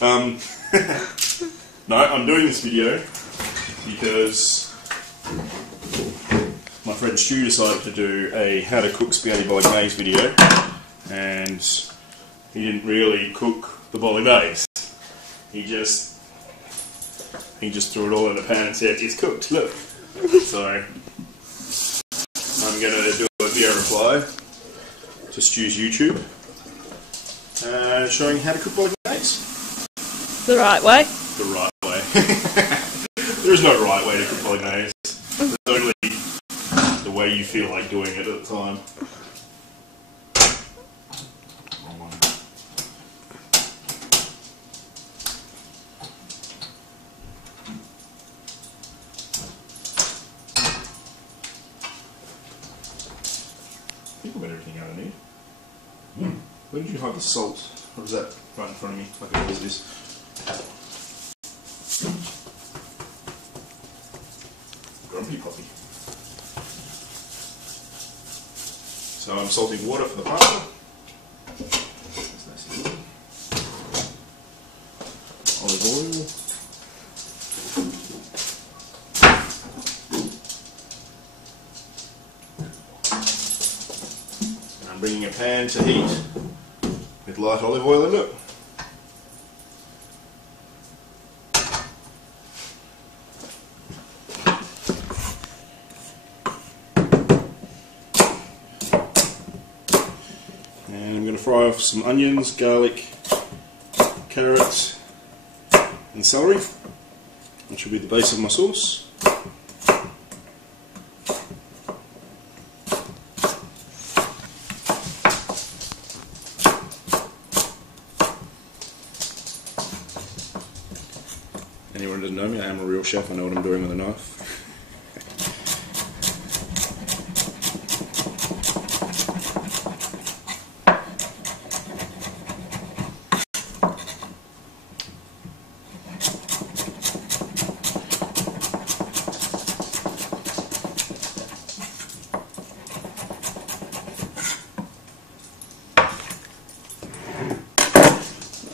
No, I'm doing this video because my friend Stu decided to do a how to cook spaghetti bolognese video, and he didn't really cook the bolognese. He just threw it all in the pan and said, "It's cooked, look." So I'm going to do a video reply to Stu's YouTube showing how to cook bolognese. The right way? The right way. There is no right way to cook bolognese. There's only the way you feel like doing it at the time. I think I've got everything I need. Where did you hide the salt? Or is that right in front of me, like it always is? Grumpy puppy. So I'm salting water for the pasta. That's nice and easy. Olive oil. And I'm bringing a pan to heat with light olive oil in it. And I'm going to fry off some onions, garlic, carrots and celery, which will be the base of my sauce. Anyone who doesn't know me, I am a real chef, I know what I'm doing with a knife.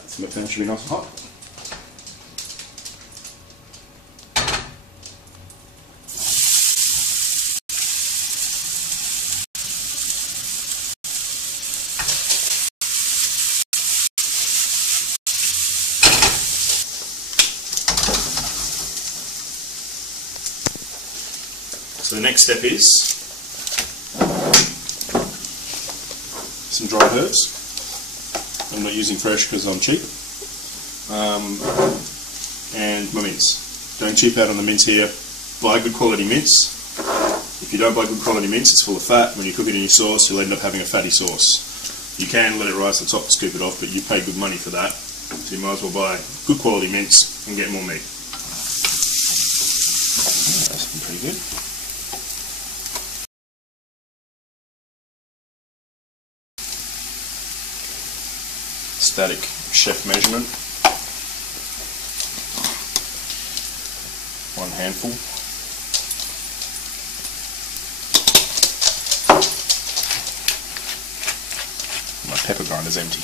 So my pan should be nice and hot. So the next step is some dry herbs. I'm not using fresh because I'm cheap. And my mince. Don't cheap out on the mince here. Buy good quality mince. If you don't buy good quality mince, it's full of fat. When you cook it in your sauce, you'll end up having a fatty sauce. You can let it rise to the top to scoop it off, but you pay good money for that. So you might as well buy good quality mince and get more meat. That's looking pretty good. Static chef measurement. 1 handful. My pepper grinder's empty.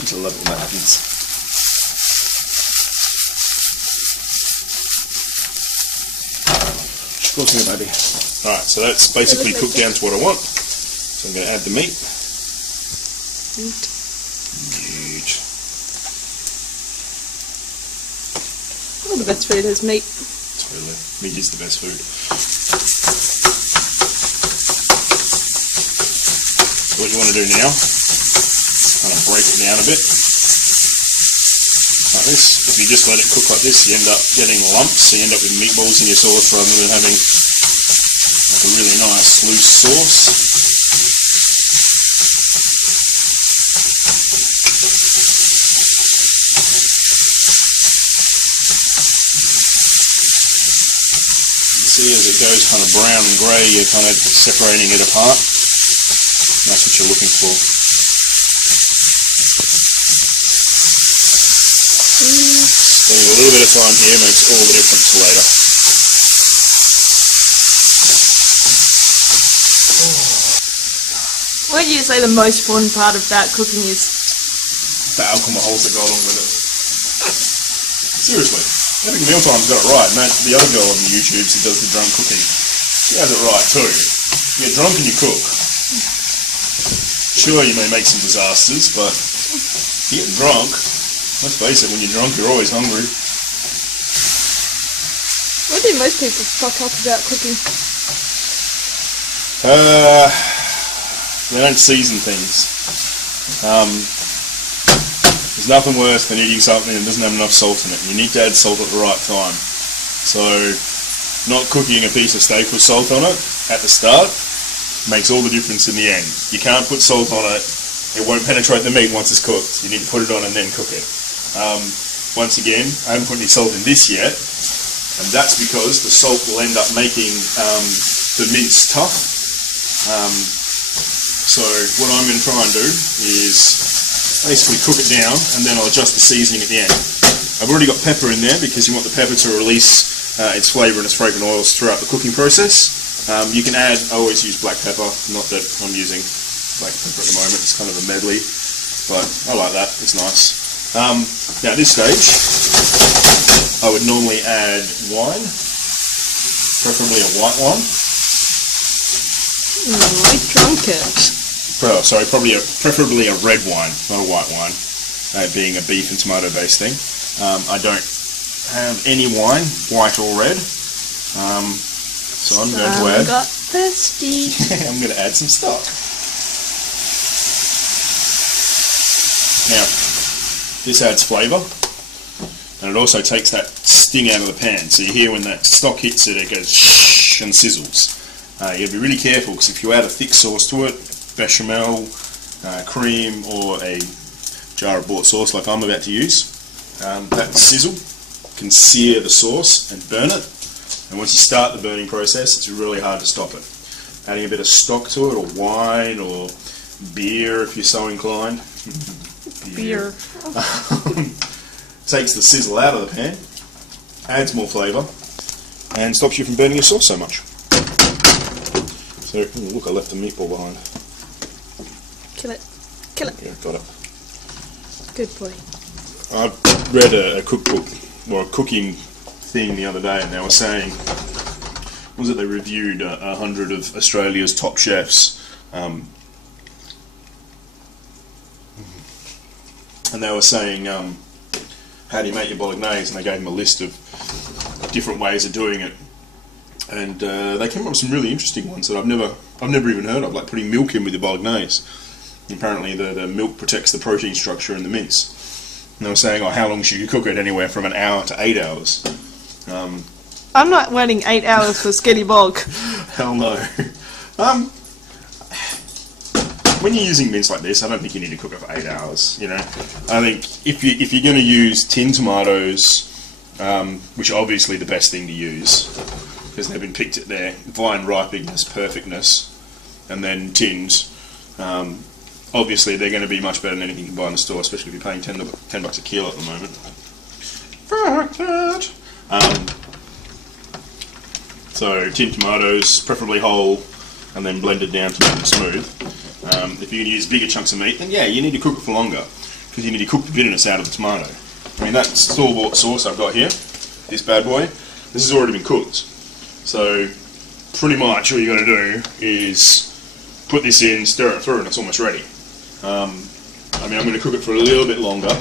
I love it when that happens. Of course, baby. Alright, so that's basically cooked down to what I want. So I'm going to add the meat. Huge. Well, the best food is meat. Totally. Meat is the best food. So what you want to do now, kind of break it down a bit. Like this. If you just let it cook like this, you end up getting lumps, so you end up with meatballs in your sauce rather than having like a really nice loose sauce. See, as it goes kind of brown and grey, you're kind of separating it apart. That's what you're looking for. Spending a little bit of time here makes all the difference later. What would you say the most fun part about cooking is? the alcohols that go along with it. Seriously, Epic Mealtime's got it right, and that, the other girl on the YouTubes who does the drunk cooking, she has it right too. You get drunk and you cook. Sure, you may make some disasters, but if you get drunk, let's face it, when you're drunk, you're always hungry. What do most people fuck up about cooking? They don't season things. There's nothing worse than eating something that doesn't have enough salt in it. You need to add salt at the right time. So, not cooking a piece of steak with salt on it at the start makes all the difference in the end. You can't put salt on it, it won't penetrate the meat once it's cooked. You need to put it on and then cook it. Once again, I haven't put any salt in this yet, and that's because the salt will end up making the mince tough. So what I'm going to try and do is basically cook it down, and then I'll adjust the seasoning at the end. I've already got pepper in there because you want the pepper to release its flavour and its fragrant oils throughout the cooking process. You can add, I always use black pepper, not that I'm using black pepper at the moment, it's kind of a medley, but I like that, it's nice. Now at this stage, I would normally add wine, preferably a white wine. I drunk it. Well, sorry, preferably a red wine, not a white wine, being a beef and tomato based thing. I don't have any wine, white or red, so I'm going to add... got thirsty. I'm going to add some stock. Now, this adds flavour, and it also takes that sting out of the pan. So you hear when that stock hits it, it goes shh and sizzles. You have to be really careful, because if you add a thick sauce to it, bechamel, cream, or a jar of bought sauce like I'm about to use, that sizzle can sear the sauce and burn it. And once you start the burning process, it's really hard to stop it. Adding a bit of stock to it, or wine, or beer if you're so inclined. Beer. Takes the sizzle out of the pan, adds more flavour, and stops you from burning your sauce so much. So, look, I left a meatball behind. Kill it. Kill it. Yeah, got it. Good boy. I read a cookbook, or a cooking thing the other day, and they were saying, they reviewed 100 of Australia's top chefs, and they were saying, how do you make your bolognese, and they gave them a list of different ways of doing it, and they came up with some really interesting ones that I've never even heard of, like putting milk in with your bolognese. Apparently the milk protects the protein structure in the mince. And they were saying, how long should you cook it? Anywhere from an hour to 8 hours. I'm not waiting 8 hours for sketty.bog. Hell no. When you're using mince like this, I don't think you need to cook it for 8 hours. You know, I think if you're going to use tin tomatoes, which are obviously the best thing to use because they've been picked at their vine ripeness, perfectness, and then tinned. Obviously, they're going to be much better than anything you can buy in the store, especially if you're paying $10 a kilo at the moment. Fuck that. So tin tomatoes, preferably whole, and then blended down to make them smooth. If you're going to use bigger chunks of meat, then yeah, you need to cook it for longer, because you need to cook the bitterness out of the tomato. I mean, that store-bought sauce I've got here, this bad boy, this has already been cooked. So pretty much all you got to do is put this in, stir it through, and it's almost ready. I mean, I'm going to cook it for a little bit longer,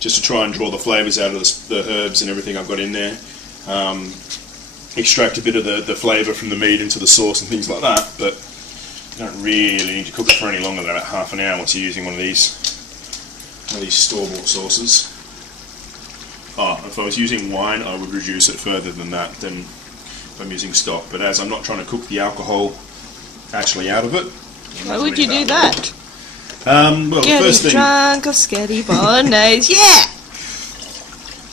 just to try and draw the flavours out of the herbs and everything I've got in there. Extract a bit of the flavour from the meat into the sauce and things like that, but you don't really need to cook it for any longer than about half an hour once you're using one of these store-bought sauces. If I was using wine, I would reduce it further than that than if I'm using stock, but as I'm not trying to cook the alcohol actually out of it. Why would you do that? Well, the first thing... drunk of sketty bolognese, yeah!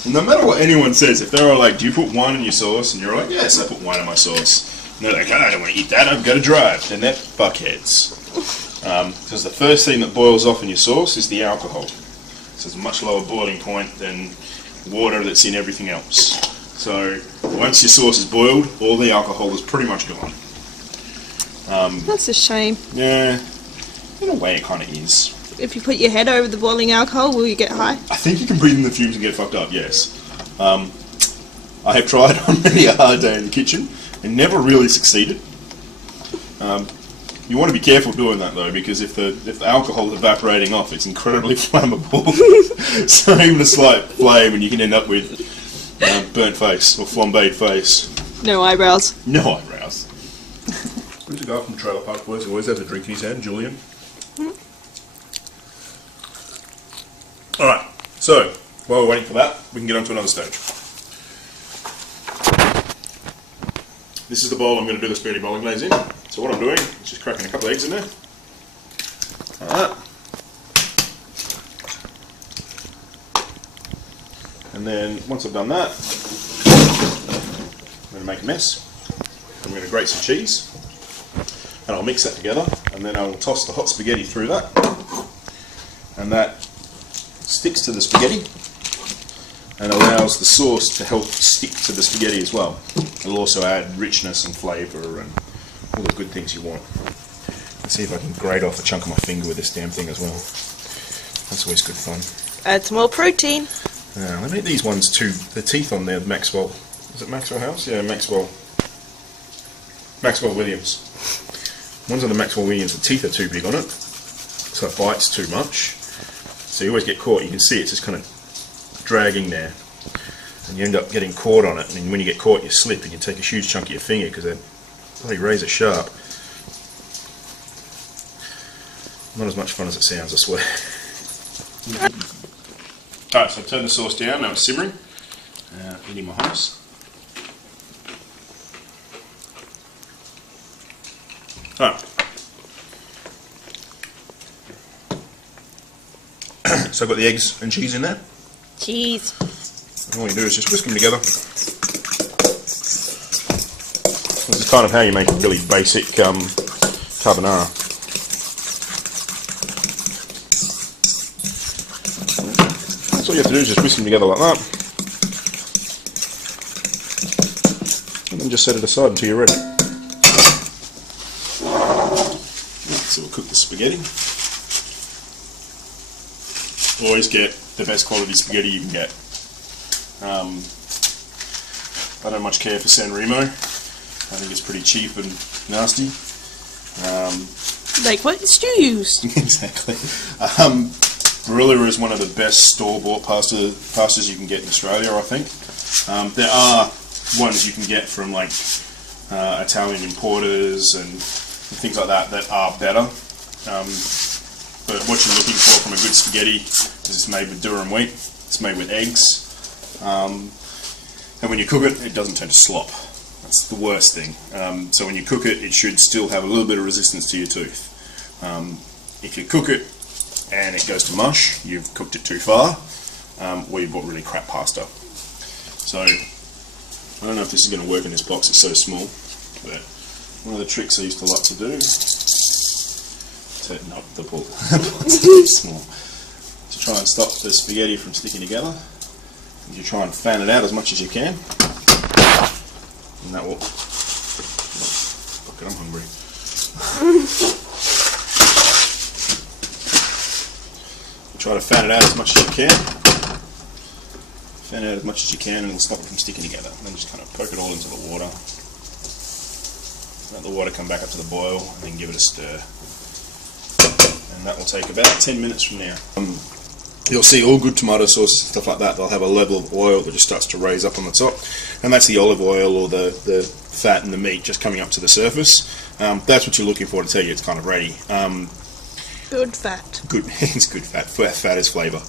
No matter what anyone says, if they're all like, do you put wine in your sauce? And you're like, yes, I put wine in my sauce. And they're like, I don't want to eat that, I've got to drive. Then they're fuckheads. Because the first thing that boils off in your sauce is the alcohol. So it's a much lower boiling point than water that's in everything else. So once your sauce is boiled, all the alcohol is pretty much gone. That's a shame. Yeah, in a way it kind of is. if you put your head over the boiling alcohol, will you get high? I think you can breathe in the fumes and get fucked up, yes. I have tried on many a hard day in the kitchen and never really succeeded. You want to be careful doing that though, because if the alcohol is evaporating off, it's incredibly flammable. So even a slight flame and you can end up with burnt face or flambéed face. No eyebrows. No eyebrows. Who's the guy from Trailer Park Boys who always has a drink in his hand? Julian? Alright, so while we're waiting for that, we can get on to another stage. This is the bowl I'm going to do the spaghetti bolognese in. So what I'm doing is just cracking a couple of eggs in there. Alright. And then once I've done that, I'm going to make a mess. I'm going to grate some cheese. And I'll mix that together. And then I'll toss the hot spaghetti through that. And that sticks to the spaghetti and allows the sauce to help stick to the spaghetti as well. It'll also add richness and flavour and all the good things you want. Let's see if I can grate off a chunk of my finger with this damn thing as well. That's always good fun. Add some more protein. I made these ones too. The teeth on there, Maxwell. Is it Maxwell House? Yeah, Maxwell Williams. Ones on the Maxwell Williams, the teeth are too big on it, so it bites too much. So you always get caught. You can see it's just kind of dragging there, and you end up getting caught on it. And when you get caught, you slip and you take a huge chunk of your finger because they're bloody razor sharp. Not as much fun as it sounds, I swear. Alright, so I've turned the sauce down. Now it's simmering. Eating my hummus. Alright. So I've got the eggs and cheese in there. Cheese. And all you do is just whisk them together. This is kind of how you make a really basic carbonara. So all you have to do is just whisk them together like that. And then just set it aside until you're ready. So we'll cook the spaghetti. Always get the best quality spaghetti you can get. I don't much care for San Remo. I think it's pretty cheap and nasty. Like what stew used. Exactly. Barilla is one of the best store-bought pastas you can get in Australia, I think. There are ones you can get from like Italian importers and things like that that are better. But what you're looking for from a good spaghetti is it's made with durum wheat, it's made with eggs, and when you cook it, it doesn't turn to slop. That's the worst thing. So when you cook it, it should still have a little bit of resistance to your tooth. If you cook it and it goes to mush, you've cooked it too far, or you bought really crap pasta. So I don't know if this is going to work in this box, it's so small, but one of the tricks I used to like to do, not the pull, small, to try and stop the spaghetti from sticking together, you try and fan it out as much as you can, and that will, fuck it, I'm hungry. Try to fan it out as much as you can. Fan it out as much as you can and it'll stop it from sticking together. And then just kind of poke it all into the water. Let the water come back up to the boil and then give it a stir. And that will take about 10 minutes from now. You'll see all good tomato sauces and stuff like that, they'll have a level of oil that just starts to raise up on the top. And that's the olive oil or the fat and the meat just coming up to the surface. That's what you're looking for to tell you it's kind of ready. Good fat. Good, it's good fat. Fat is flavour.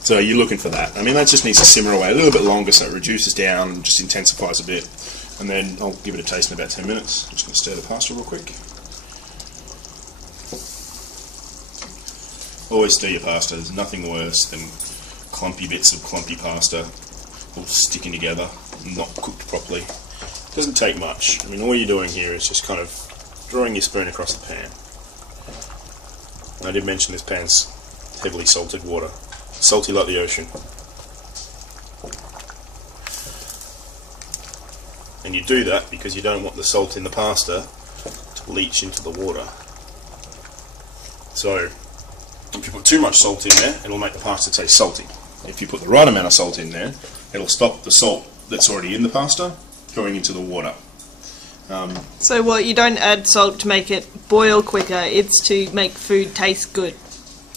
So you're looking for that. I mean, that just needs to simmer away a little bit longer so it reduces down and just intensifies a bit. And then I'll give it a taste in about 10 minutes. I'm just going to stir the pasta real quick. Always stir your pasta. There's nothing worse than clumpy bits of clumpy pasta all sticking together, not cooked properly. It doesn't take much. I mean, all you're doing here is just kind of drawing your spoon across the pan. I did mention this pan's heavily salted water. Salty like the ocean. And you do that because you don't want the salt in the pasta to leach into the water. So you put too much salt in there, it'll make the pasta taste salty. If you put the right amount of salt in there, it'll stop the salt that's already in the pasta going into the water. So what, you don't add salt to make it boil quicker, it's to make food taste good?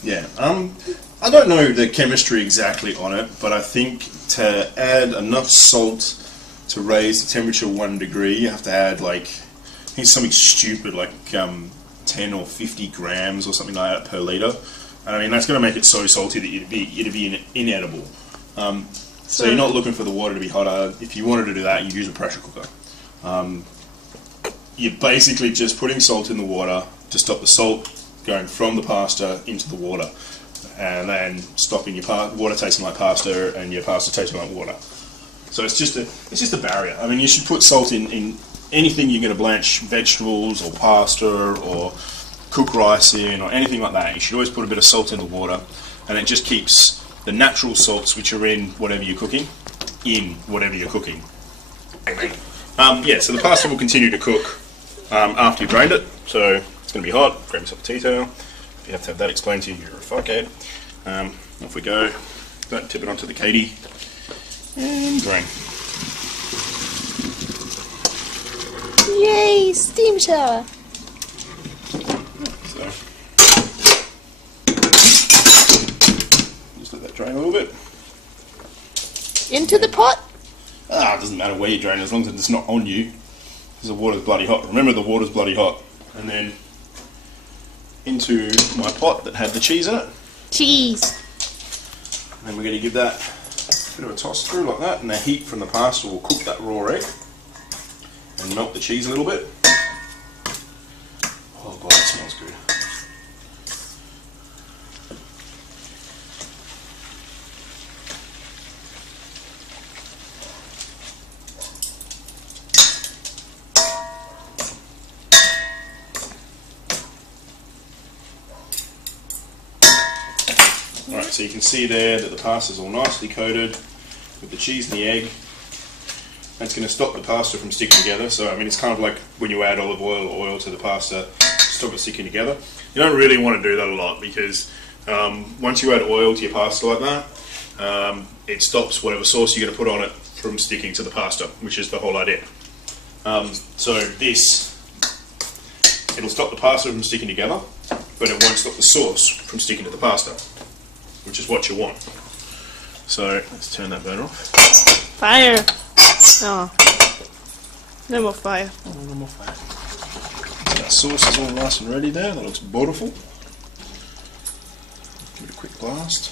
Yeah, I don't know the chemistry exactly on it, but I think to add enough salt to raise the temperature 1 degree, you have to add like, I think it's something stupid like 10 or 50 grams or something like that per litre. And I mean, that's going to make it so salty that it'd be inedible. So you're not looking for the water to be hotter. If you wanted to do that, you'd use a pressure cooker. You're basically just putting salt in the water to stop the salt going from the pasta into the water, and then stopping your water tasting like pasta and your pasta tasting like water. So it's just a barrier. I mean, you should put salt in anything you're going to blanch vegetables or pasta or cook rice in or anything like that. You should always put a bit of salt in the water, and it just keeps the natural salts which are in whatever you're cooking in whatever you're cooking. Yeah, so the pasta will continue to cook after you've drained it, so it's going to be hot. Grab yourself a tea towel. If you have to have that explained to you, you're a fuckhead. Off we go. Don't tip it onto the Katie. And drain. Yay, steam shower! So, just let that drain a little bit. Into the pot? It doesn't matter where you drain it, as long as it's not on you, because the water's bloody hot. Remember, the water's bloody hot. And then into my pot that had the cheese in it. Cheese. And then we're going to give that a bit of a toss through like that, and the heat from the pasta will cook that raw egg and melt the cheese a little bit. Oh god, that smells good. Alright, so you can see there that the pasta is all nicely coated with the cheese and the egg. That's going to stop the pasta from sticking together. So I mean, it's kind of like when you add olive oil or oil to the pasta, stop it sticking together. You don't really want to do that a lot, because once you add oil to your pasta like that, it stops whatever sauce you're going to put on it from sticking to the pasta, which is the whole idea. So this, it'll stop the pasta from sticking together, but it won't stop the sauce from sticking to the pasta, which is what you want. So let's turn that burner off. Fire! Oh. No more fire. Oh, no more fire. So that sauce is all nice and ready there. That looks beautiful. Give it a quick blast.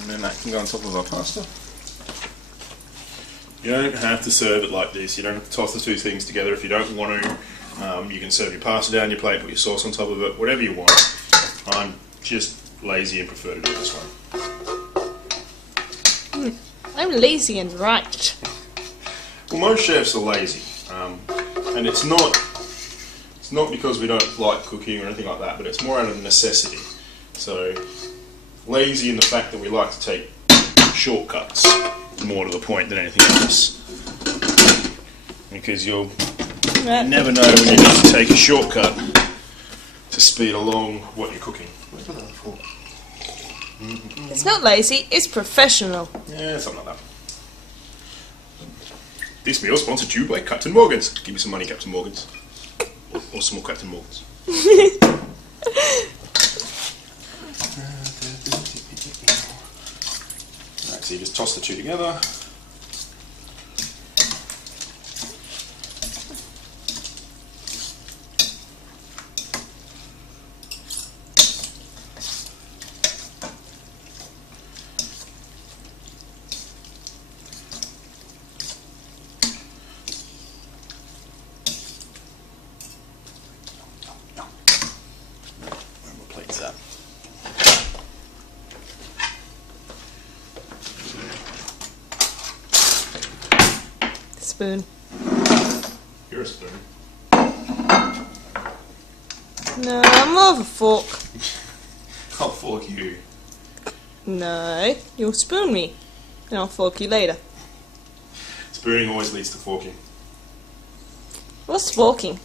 And then that can go on top of our pasta. You don't have to serve it like this. You don't have to toss the two things together if you don't want to. You can serve your pasta down your plate, put your sauce on top of it, whatever you want. I'm just lazy and prefer to do it this way. I'm lazy and right. Well, most chefs are lazy, and it's not because we don't like cooking or anything like that, but it's more out of necessity. So, lazy in the fact that we like to take shortcuts, more to the point than anything else. Because you'll never know when you need to take a shortcut to speed along what you're cooking. It's not lazy, it's professional. Yeah, something like that. This meal sponsored to you by Captain Morgan's. Give me some money, Captain Morgan's. Or some more Captain Morgan's. Alright, so you just toss the two together. Spoon. You're a spoon. No, I'm more of a fork. I'll fork you. No, you'll spoon me, and I'll fork you later. Spooning always leads to forking. What's forking?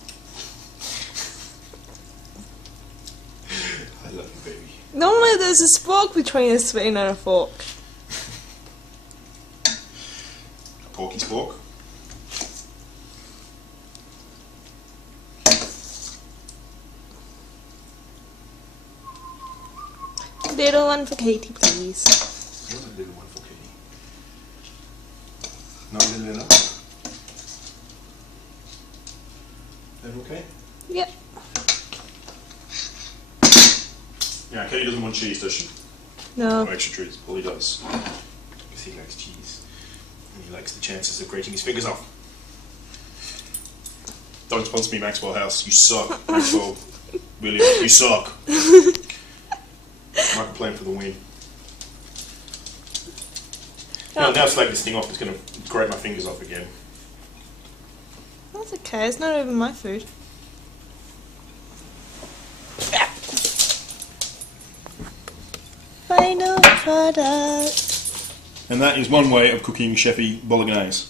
I love you, baby. Normally there's a spork between a spoon and a fork. A porky spork. Little one for Katie, please. What's a little one for Katie? Not little enough? That okay? Yep. Yeah, Katie doesn't want cheese, does she? No. No extra trees. Pauly does. Because he likes cheese. And he likes the chances of grating his fingers off. Don't sponsor me, Maxwell House. You suck. Maxwell Williams, you suck. Michael playing for the win. Now to take this thing off, it's going to grate my fingers off again. That's okay, it's not even my food. Final product. And that is one way of cooking chefy bolognese.